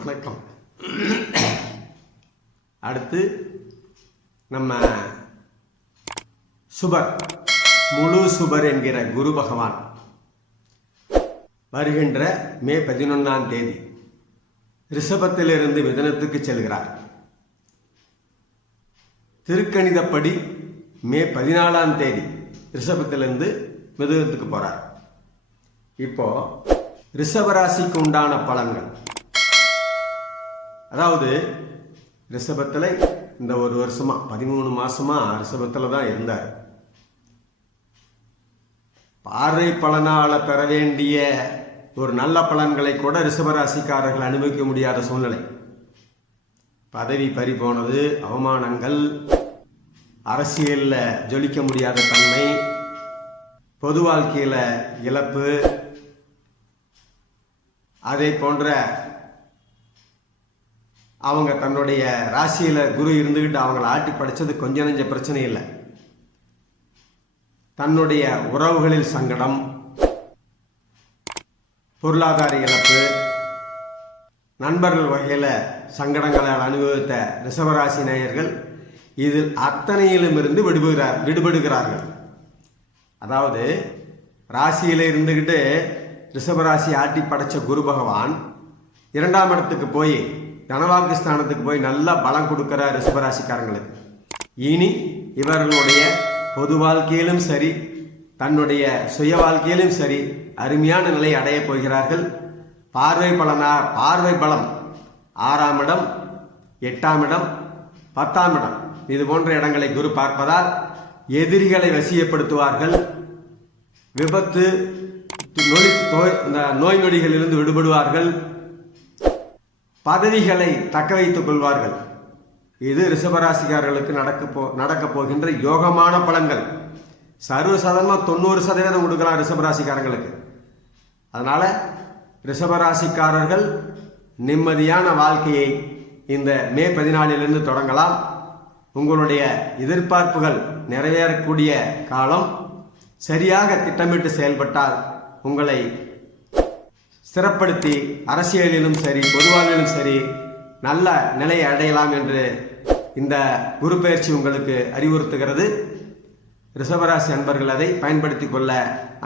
வணக்கம். அடுத்து நம்ம சுபர், முழு சுபர் என்கிற குரு பகவான் வருகின்ற மே 11ஆம் தேதி ரிஷபத்திலிருந்து மிதுனத்துக்கு செல்கிறார். திருக்கணிதப்படி மே 14ஆம் தேதி ரிஷபத்திலிருந்து மிதுனத்துக்கு போறார். இப்போ ரிஷபராசிக்கு உண்டான பலன்கள், அதாவது ரிஷபத்தில் இந்த ஒரு வருஷமா 13 மாசமா ரிஷபத்தில் தான் இருந்தார். பார்வை பலனால பெற வேண்டிய ஒரு நல்ல பலன்களை கூட ரிஷபராசிக்காரர்கள் அனுபவிக்க முடியாத சூழ்நிலை. பதவி பறி போனது, அவமானங்கள், அரசியலில் ஜொலிக்க முடியாத தன்மை, பொது வாழ்க்கையில் இழப்பு, அதை போன்ற அவங்க தன்னுடைய ராசியில் குரு இருந்துக்கிட்டு அவங்கள ஆட்டி படித்தது கொஞ்சம் நெஞ்ச பிரச்சனை இல்லை. தன்னுடைய உறவுகளில் சங்கடம், பொருளாதார இழப்பு, நண்பர்கள் வகையில் சங்கடங்களால் அனுபவித்த ரிஷபராசி நேயர்கள் இதில் அத்தனையிலும் இருந்து விடுபடுகிறார்கள். அதாவது ராசியில் இருந்துக்கிட்டு ரிஷபராசி ஆட்டி படைச்ச குரு பகவான் 2ஆம் இடத்துக்கு போய் தனவாக்கு ஸ்தானத்துக்கு போய் நல்லா பலம் கொடுக்கிறார் ரிஷபராசிக்காரங்களுக்கு. இனி இவர்களுடைய பொது வாழ்க்கையிலும் சரி, தன்னுடைய சுய வாழ்க்கையிலும் சரி அருமையான நிலை அடைய போகிறார்கள். பார்வை பலம் 6ஆம் இடம், 8ஆம் இடம், 10ஆம் இடம் இது போன்ற இடங்களை குரு பார்ப்பதால் எதிரிகளை வசியப்படுத்துவார்கள். விபத்து, நோய் நொடிகளிலிருந்து விடுபடுவார்கள். பதவிகளை தக்க வைத்துக் கொள்வார்கள். இது ரிஷபராசிக்காரர்களுக்கு நடக்கப் போகின்ற யோகமான பலன்கள். சர்வசாதாரணமாக 90% கொடுக்கலாம் ரிஷபராசிக்காரங்களுக்கு. அதனால ரிஷபராசிக்காரர்கள் நிம்மதியான வாழ்க்கையை இந்த மே 14 தொடங்கலாம். உங்களுடைய எதிர்பார்ப்புகள் நிறைவேறக்கூடிய காலம். சரியாக திட்டமிட்டு செயல்பட்டால் உங்களை ஸ்திரப்படுத்தி அரசியலிலும் சரி, பொதுவாழ்விலும் சரி நல்ல நிலையை அடையலாம் என்று இந்த குரு பயிற்சி உங்களுக்கு அறிவுறுத்துகிறது. ரிஷபராசி அன்பர்கள் அதை பயன்படுத்திக் கொள்ள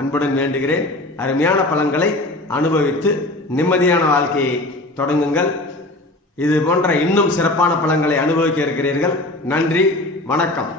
அன்புடன் வேண்டுகிறேன். அருமையான பலன்களை அனுபவித்து நிம்மதியான வாழ்க்கையை தொடங்குங்கள். இது போன்ற இன்னும் சிறப்பான பலன்களை அனுபவிக்க இருக்கிறீர்கள். நன்றி, வணக்கம்.